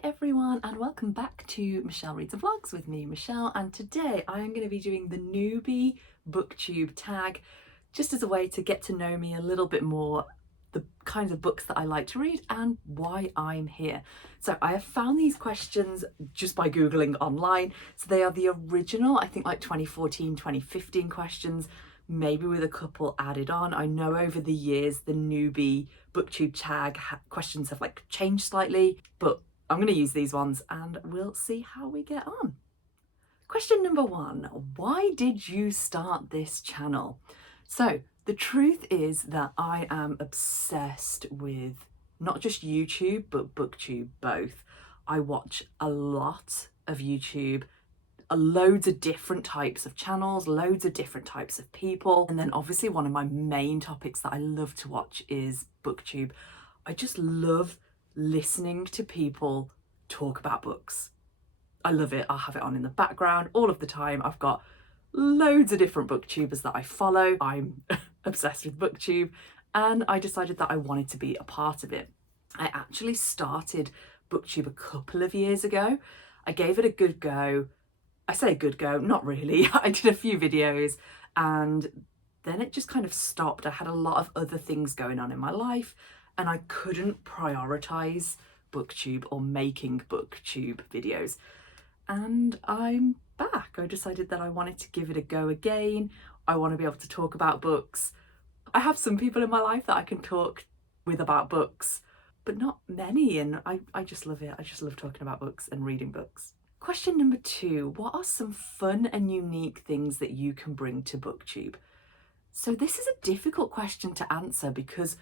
Hi everyone and welcome back to Michelle Reads the Vlogs with me, Michelle, and today I am going to be doing the Newbie Booktube tag just as a way to get to know me a little bit more, the kinds of books that I like to read and why I'm here. So I have found these questions just by Googling online. So they are the original, I think like 2014, 2015 questions, maybe with a couple added on. I know over the years the Newbie Booktube tag questions have like changed slightly, but I'm going to use these ones and we'll see how we get on. Question number one, why did you start this channel? So the truth is that I am obsessed with not just YouTube, but BookTube both. I watch a lot of YouTube, loads of different types of channels, loads of different types of people. And then obviously one of my main topics that I love to watch is BookTube. I just love listening to people talk about books. I love it. I'll have it on in the background all of the time. I've got loads of different booktubers that I follow. I'm obsessed with BookTube and I decided that I wanted to be a part of it. I actually started BookTube a couple of years ago. I gave it a good go. I say a good go, not really. I did a few videos and then it just kind of stopped. I had a lot of other things going on in my life and I couldn't prioritize BookTube or making BookTube videos. And I'm back. I decided that I wanted to give it a go again. I want to be able to talk about books. I have some people in my life that I can talk with about books, but not many. And I just love it. I just love talking about books and reading books. Question number two, what are some fun and unique things that you can bring to BookTube? So this is a difficult question to answer because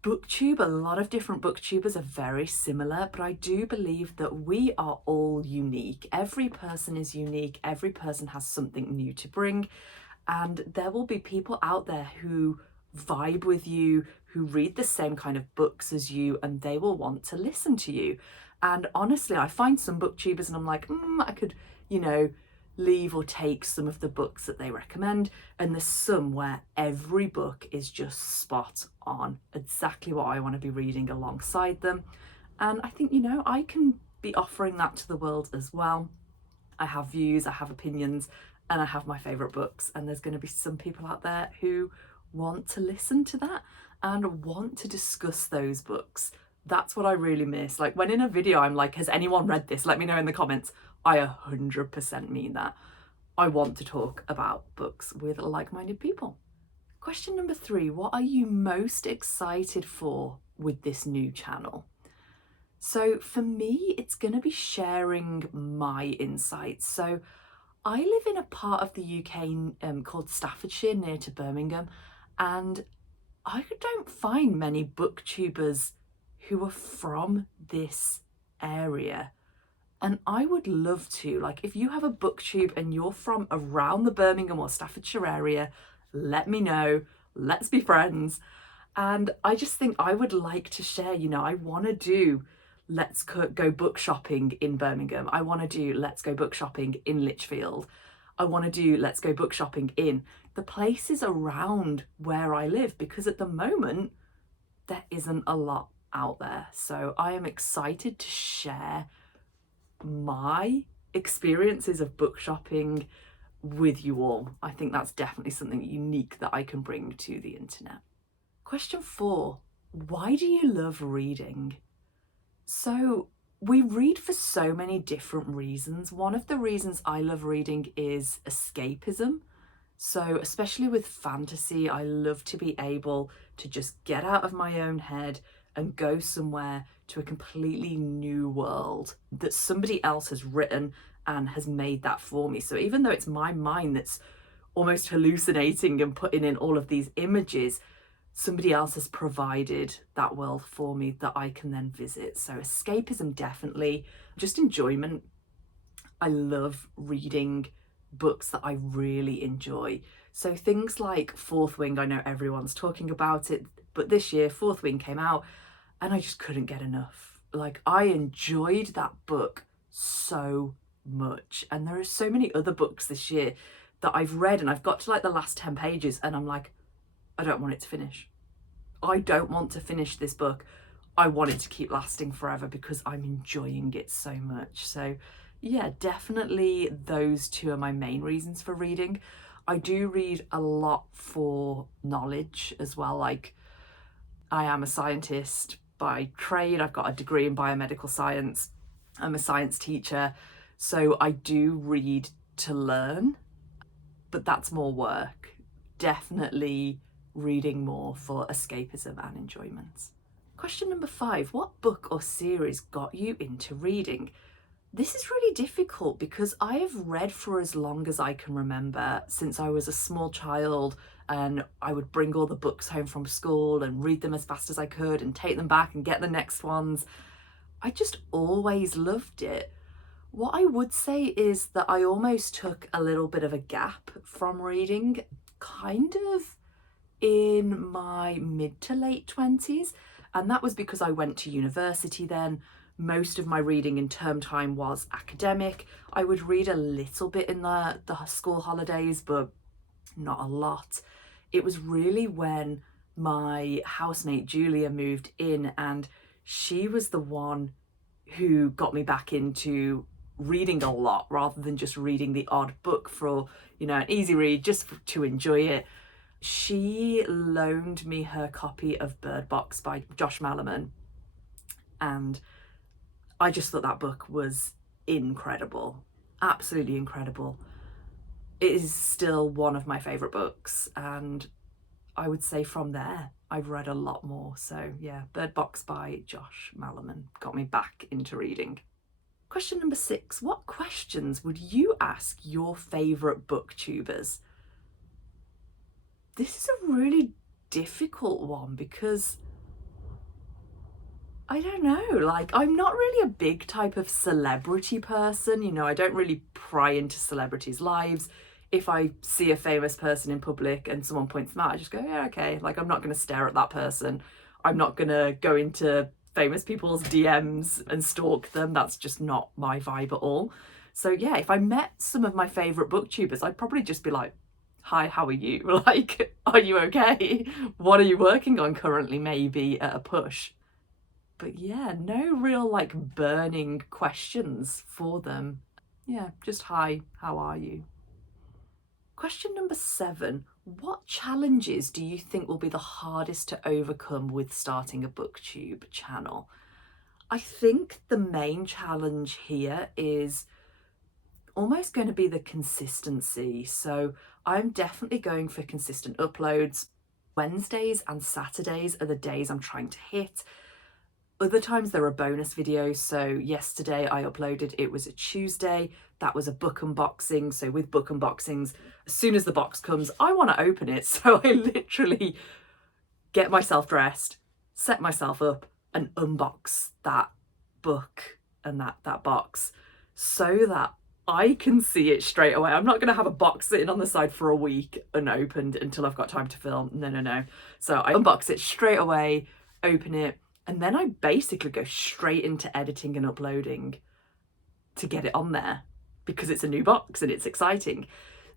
BookTube, a lot of different booktubers are very similar, but I do believe that we are all unique. Every person is unique. Every person has something new to bring. And there will be people out there who vibe with you, who read the same kind of books as you, and they will want to listen to you. And honestly, I find some booktubers and I'm like, I could, leave or take some of the books that they recommend. And there's some where every book is just spot on, exactly what I want to be reading alongside them. And I think, I can be offering that to the world as well. I have views, I have opinions, and I have my favourite books. And there's going to be some people out there who want to listen to that and want to discuss those books. That's what I really miss. Like when in a video I'm like, has anyone read this? Let me know in the comments. I 100% mean that. I want to talk about books with like-minded people. Question number three, what are you most excited for with this new channel? So for me, it's going to be sharing my insights. So I live in a part of the UK called Staffordshire, near to Birmingham, and I don't find many booktubers who are from this area. And I would love to, like, if you have a booktube and you're from around the Birmingham or Staffordshire area, let me know. Let's be friends. And I just think I would like to share, I want to do Let's Go Book Shopping in Birmingham. I want to do Let's Go Book Shopping in Lichfield. I want to do Let's Go Book Shopping in the places around where I live, because at the moment, there isn't a lot out there. So I am excited to share my experiences of book shopping with you all. I think that's definitely something unique that I can bring to the internet. Question four, why do you love reading? So we read for so many different reasons. One of the reasons I love reading is escapism. So especially with fantasy, I love to be able to just get out of my own head and go somewhere to a completely new world that somebody else has written and has made that for me. So even though it's my mind that's almost hallucinating and putting in all of these images, somebody else has provided that world for me that I can then visit. So escapism, definitely. Just enjoyment. I love reading books that I really enjoy. So things like Fourth Wing, I know everyone's talking about it, but this year Fourth Wing came out and I just couldn't get enough. Like, I enjoyed that book so much. And there are so many other books this year that I've read and I've got to like the last 10 pages and I'm like, I don't want it to finish. I don't want to finish this book. I want it to keep lasting forever because I'm enjoying it so much. So yeah, definitely those two are my main reasons for reading. I do read a lot for knowledge as well. Like, I am a scientist by trade. I've got a degree in biomedical science. I'm a science teacher. So I do read to learn, but that's more work. Definitely reading more for escapism and enjoyment. Question number 5, what book or series got you into reading? This is really difficult because I have read for as long as I can remember, since I was a small child, and I would bring all the books home from school and read them as fast as I could and take them back and get the next ones. I just always loved it. What I would say is that I almost took a little bit of a gap from reading, kind of in my mid to late 20s, and that was because I went to university then. Most of my reading in term time was academic. I would read a little bit in the school holidays, but not a lot. It was really when my housemate Julia moved in, and she was the one who got me back into reading a lot rather than just reading the odd book for, an easy read just to enjoy it. She loaned me her copy of Bird Box by Josh Malerman, and I just thought that book was incredible, absolutely incredible. It is still one of my favourite books, and I would say from there I've read a lot more. So yeah, Bird Box by Josh Malerman got me back into reading. Question number 6, what questions would you ask your favourite booktubers? This is a really difficult one because I don't know, like, I'm not really a big type of celebrity person, I don't really pry into celebrities' lives. If I see a famous person in public and someone points them out, I just go, yeah, okay, like, I'm not going to stare at that person. I'm not going to go into famous people's DMs and stalk them. That's just not my vibe at all. So yeah, if I met some of my favourite booktubers, I'd probably just be like, hi, how are you? Like, are you okay? What are you working on currently, maybe at a push? But yeah, no real like burning questions for them. Yeah, just hi, how are you? Question number 7, what challenges do you think will be the hardest to overcome with starting a booktube channel? I think the main challenge here is almost going to be the consistency. So I'm definitely going for consistent uploads. Wednesdays and Saturdays are the days I'm trying to hit. Other times there are bonus videos. So yesterday I uploaded, it was a Tuesday, that was a book unboxing. So with book unboxings, as soon as the box comes, I want to open it. So I literally get myself dressed, set myself up and unbox that book and that box so that I can see it straight away. I'm not going to have a box sitting on the side for a week unopened until I've got time to film. No. So I unbox it straight away, open it, and then I basically go straight into editing and uploading to get it on there because it's a new box and it's exciting.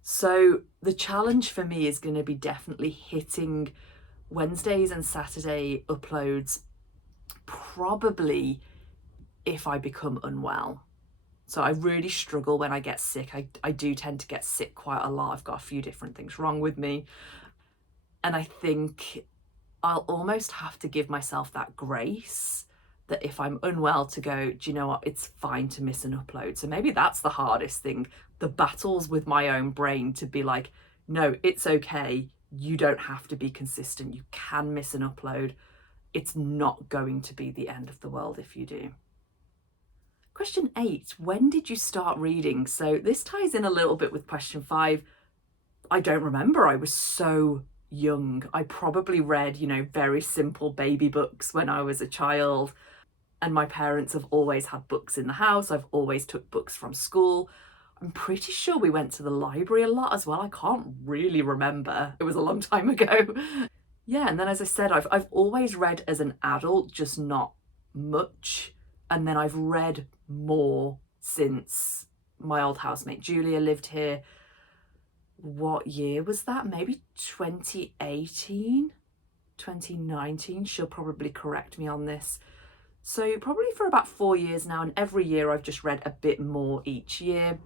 So the challenge for me is going to be definitely hitting Wednesdays and Saturday uploads, probably if I become unwell. So I really struggle when I get sick. I do tend to get sick quite a lot. I've got a few different things wrong with me. And I think I'll almost have to give myself that grace that if I'm unwell to go, do you know what, it's fine to miss an upload. So maybe that's the hardest thing, the battles with my own brain to be like, no, it's okay. You don't have to be consistent. You can miss an upload. It's not going to be the end of the world if you do. Question 8, when did you start reading? So this ties in a little bit with question 5. I don't remember. I was so young. I probably read, very simple baby books when I was a child. And my parents have always had books in the house. I've always took books from school. I'm pretty sure we went to the library a lot as well. I can't really remember. It was a long time ago. Yeah, and then as I said, I've always read as an adult, just not much. And then I've read more since my old housemate Julia lived here. What year was that? Maybe 2018, 2019. She'll probably correct me on this. So probably for about 4 years now, and every year I've just read a bit more each year,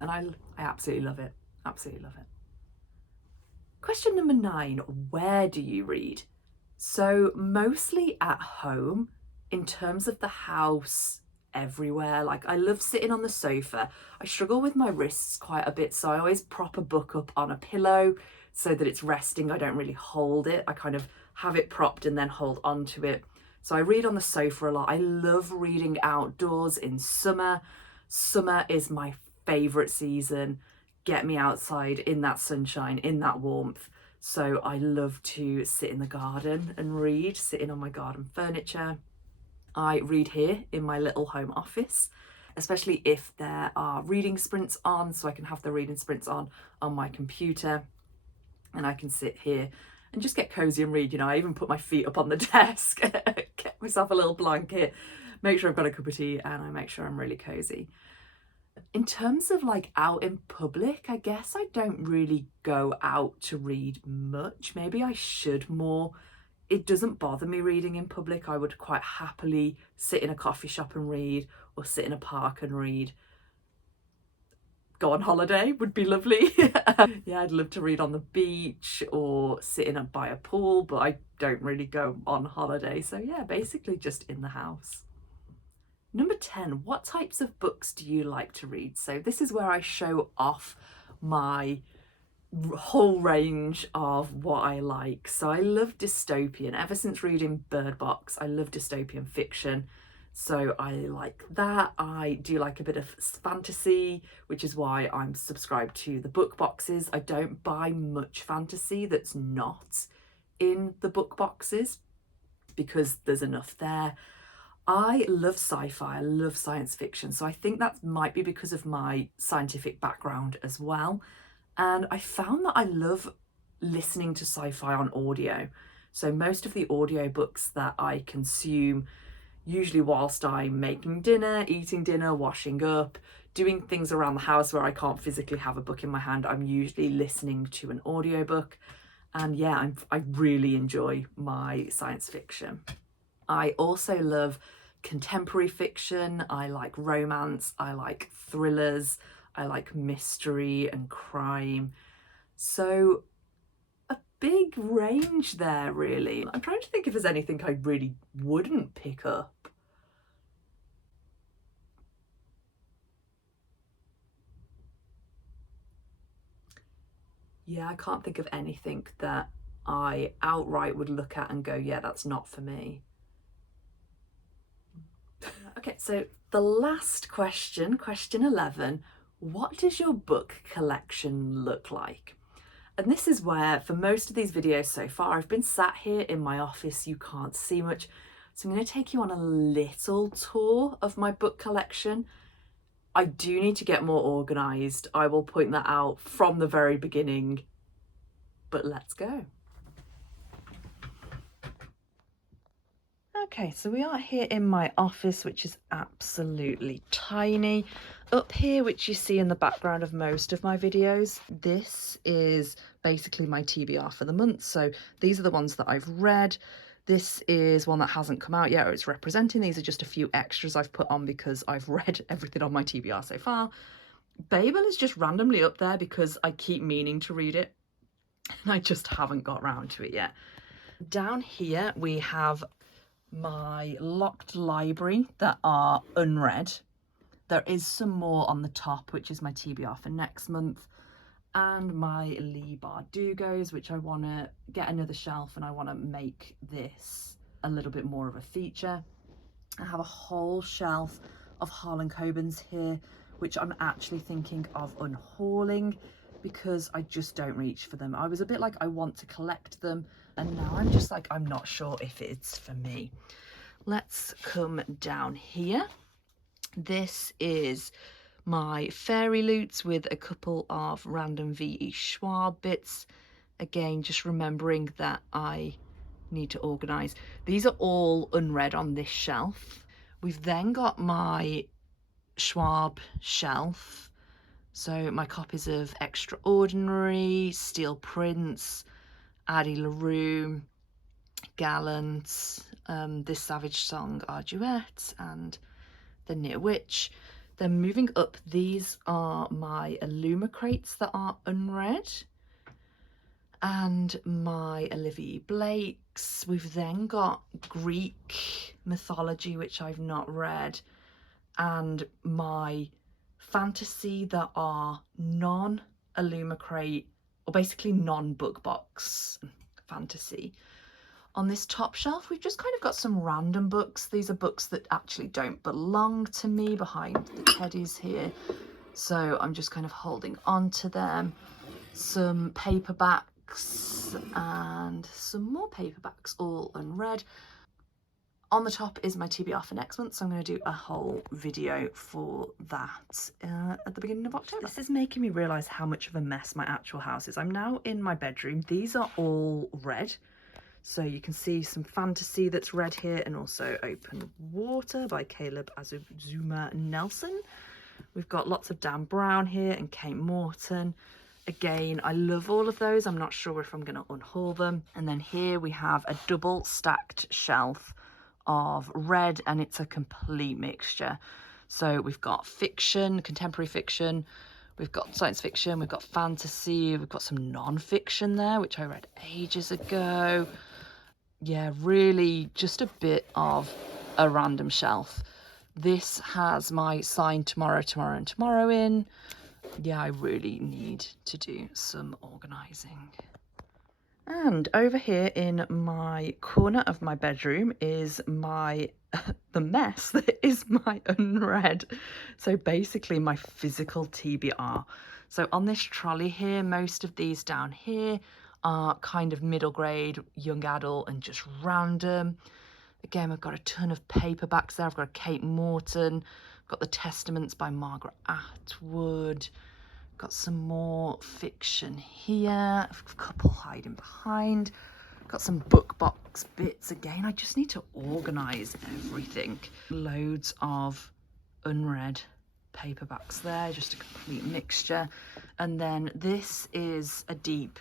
and I absolutely love it. Absolutely love it. Question number 9, where do you read? So mostly at home. In terms of the house, everywhere. Like, I love sitting on the sofa. I struggle with my wrists quite a bit, so I always prop a book up on a pillow so that it's resting. I don't really hold it. I kind of have it propped and then hold onto it. So I read on the sofa a lot. I love reading outdoors in summer. Summer is my favourite season. Get me outside in that sunshine, in that warmth. So I love to sit in the garden and read, sitting on my garden furniture. I read here in my little home office, especially if there are reading sprints on, so I can have the reading sprints on my computer, and I can sit here and just get cozy and read. You know, I even put my feet up on the desk, get myself a little blanket, make sure I've got a cup of tea, and I make sure I'm really cozy. In terms of like out in public, I guess I don't really go out to read much. Maybe I should more. It doesn't bother me reading in public. I would quite happily sit in a coffee shop and read, or sit in a park and read. Go on holiday would be lovely. Yeah, I'd love to read on the beach or sitting up by a pool, but I don't really go on holiday. So yeah, basically just in the house. Number 10, what types of books do you like to read? So this is where I show off my whole range of what I like. So I love dystopian. Ever since reading Bird Box, I love dystopian fiction. So I like that. I do like a bit of fantasy, which is why I'm subscribed to the book boxes. I don't buy much fantasy that's not in the book boxes because there's enough there. I love sci-fi, I love science fiction. So I think that might be because of my scientific background as well. And I found that I love listening to sci-fi on audio. So most of the audiobooks that I consume, usually whilst I'm making dinner, eating dinner, washing up, doing things around the house where I can't physically have a book in my hand, I'm usually listening to an audiobook. And yeah, I really enjoy my science fiction. I also love contemporary fiction. I like romance. I like thrillers. I like mystery and crime. So a big range there, really. I'm trying to think if there's anything I really wouldn't pick up. Yeah, I can't think of anything that I outright would look at and go, yeah, that's not for me. Okay, so the last question, question 11, what does your book collection look like? And this is where, for most of these videos so far, I've been sat here in my office, you can't see much. So I'm going to take you on a little tour of my book collection. I do need to get more organised. I will point that out from the very beginning, but let's go. Okay, so we are here in my office, which is absolutely tiny. Up here, which you see in the background of most of my videos, this is basically my TBR for the month. So these are the ones that I've read. This is one that hasn't come out yet, or it's representing. These are just a few extras I've put on because I've read everything on my TBR so far. Babel is just randomly up there because I keep meaning to read it and I just haven't got round to it yet. Down here we have my locked library that are unread. There is some more on the top, which is my TBR for next month, and my Lee Bardugos, which I want to get another shelf and I want to make this a little bit more of a feature. I have a whole shelf of Harlan Cobens here, which I'm actually thinking of unhauling because I just don't reach for them. I was a bit like, I want to collect them, and now I'm just like, I'm not sure if it's for me. Let's come down here. This is my fairy loots with a couple of random V.E. Schwab bits. Again, just remembering that I need to organise. These are all unread on this shelf. We've then got my Schwab shelf. So my copies of Extraordinary, Steel Prince, Addie LaRue, Gallant, This Savage Song are duets, and The Near Witch. Then moving up, these are my Illuma crates that are unread, and my Olivia Blake's. We've then got Greek mythology, which I've not read, and my fantasy that are non-Illuma crate, or basically non-book box fantasy. On this top shelf, we've just kind of got some random books. These are books that actually don't belong to me behind the teddies here. So I'm just kind of holding on to them. Some paperbacks and some more paperbacks, all unread. On the top is my TBR for next month, so I'm going to do a whole video for that at the beginning of October. This is making me realise how much of a mess my actual house is. I'm now in my bedroom. These are all read. So you can see some fantasy that's read here, and also Open Water by Caleb Azuma Nelson. We've got lots of Dan Brown here and Kate Morton. Again, I love all of those. I'm not sure if I'm going to unhaul them. And then here we have a double stacked shelf of read, and it's a complete mixture. So we've got fiction, contemporary fiction, we've got science fiction, we've got fantasy, we've got some non-fiction there, which I read ages ago. Yeah, really just a bit of a random shelf. This has my Sign Tomorrow, Tomorrow and Tomorrow in. Yeah, I really need to do some organising. And over here in my corner of my bedroom is my the mess that is my unread. So basically my physical TBR. So on this trolley here, most of these down here are kind of middle grade, young adult, and just random. Again, I've got a ton of paperbacks there. I've got a Kate Morton, I've got the Testaments by Margaret Atwood, got some more fiction here, a couple hiding behind, got some book box bits. Again, I just need to organise everything. Loads of unread paperbacks there, just a complete mixture. And then this is a deep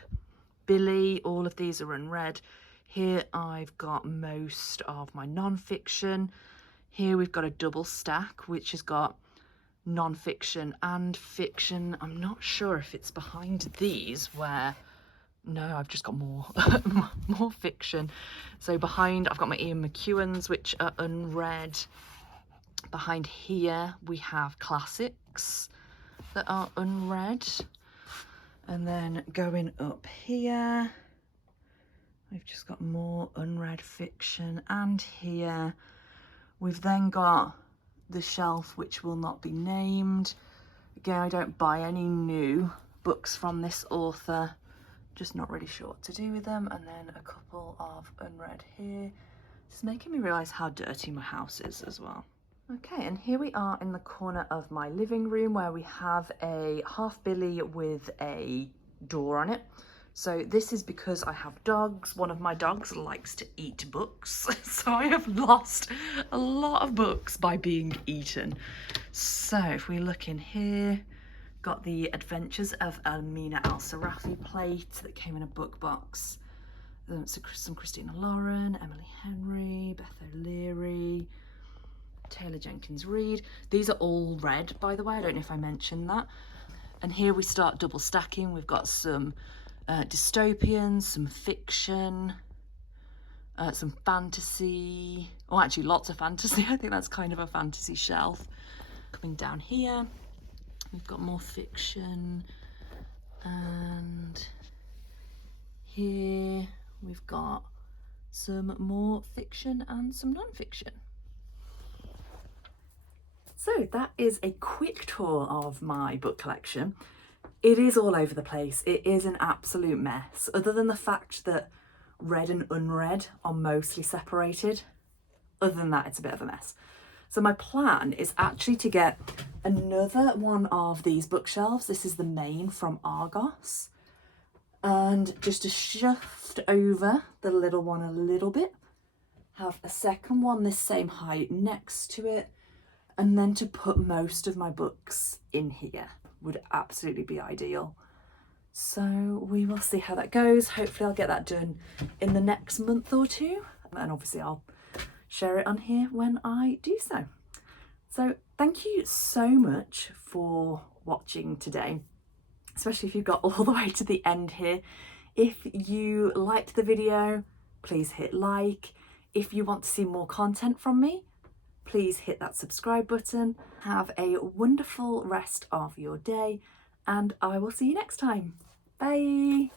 Billy. All of these are unread. Here I've got most of my non-fiction. Here we've got a double stack which has got non-fiction and fiction. I'm not sure if it's behind these where, no, I've just got more more fiction. So behind I've got my Ian McEwan's, which are unread. Behind here we have classics that are unread. And then going up here, we've just got more unread fiction. And here we've then got the shelf which will not be named. Again, I don't buy any new books from this author, just not really sure what to do with them. And then a couple of unread here. It's making me realise how dirty my house is as well. Okay, and here we are in the corner of my living room where we have a half Billy with a door on it. So this is because I have dogs. One of my dogs likes to eat books. So I have lost a lot of books by being eaten. So if we look in here, got the Adventures of Amina Al-Sarafi plate that came in a book box. So some Christina Lauren, Emily Henry, Beth O'Leary, Taylor Jenkins Reid. These are all read, by the way. I don't know if I mentioned that. And here we start double stacking. We've got some dystopians, some fiction, some fantasy. Oh, actually lots of fantasy. I think that's kind of a fantasy shelf. Coming down here, we've got more fiction. And here we've got some more fiction and some non-fiction. So that is a quick tour of my book collection. It is all over the place. It is an absolute mess, other than the fact that read and unread are mostly separated. Other than that, it's a bit of a mess. So my plan is actually to get another one of these bookshelves. This is the main from Argos. And just to shift over the little one a little bit, have a second one this same height next to it, and then to put most of my books in here would absolutely be ideal. So we will see how that goes. Hopefully I'll get that done in the next month or two, and obviously I'll share it on here when I do so. So thank you so much for watching today, especially if you've got all the way to the end here. If you liked the video, please hit like. If you want to see more content from me, please hit that subscribe button. Have a wonderful rest of your day, and I will see you next time. Bye.